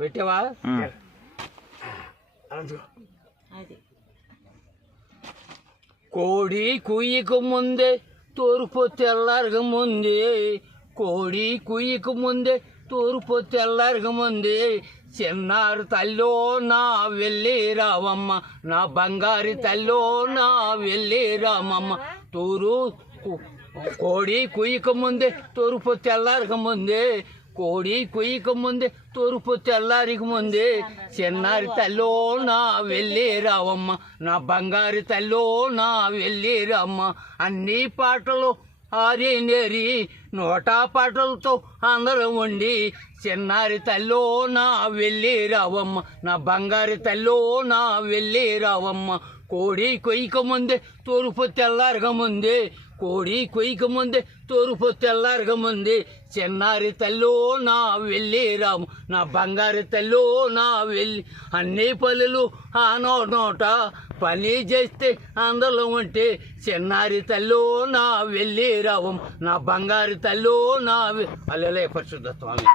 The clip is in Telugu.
పెట్టావా? కోడి కుయ్యకు ముందే తూర్పు తెల్లారక ముందే, కోడి కుయ్యకు ముందే తూర్పు తెల్లారక ముందే, చిన్నారు తల్లో నా వెళ్ళి రావమ్మ, నా బంగారి తల్లో నా వెళ్ళి రామమ్మ. కోడి కుయ్యక ముందే తూర్పు తెల్లారక ముందే, కోడి కుయ్యక ముందే తూర్పు తెల్లారికి ముందే, చిన్నారి తల్లో నా వెళ్ళి రావమ్మ, నా బంగారి తల్లో నా వెళ్ళి రామ్మ. అన్ని పాటలు ఆరేనేరి 100 పాటలతో అందరం ఉండి, చిన్నారి తల్లో నా వెళ్ళి రావమ్మ, నా బంగారి తల్లో నా వెళ్ళి రావమ్మ. కోడి కొయ్యక ముందే తూర్పు తెల్లారక ముందే, కోడి కొయ్యక ముందే తూర్పు తెల్లారక ముందే, చిన్నారి తల్లో నా వెళ్ళి రాము, నా బంగారు తల్లో నా వెళ్ళి. అన్ని పనులు ఆ నోట పని చేస్తే అందరూ ఉంటే, చిన్నారి తల్లో నా వెళ్ళి రావం, నా బంగారు తల్లో నా. అల్లెలే పరిశుద్ధ స్వామి.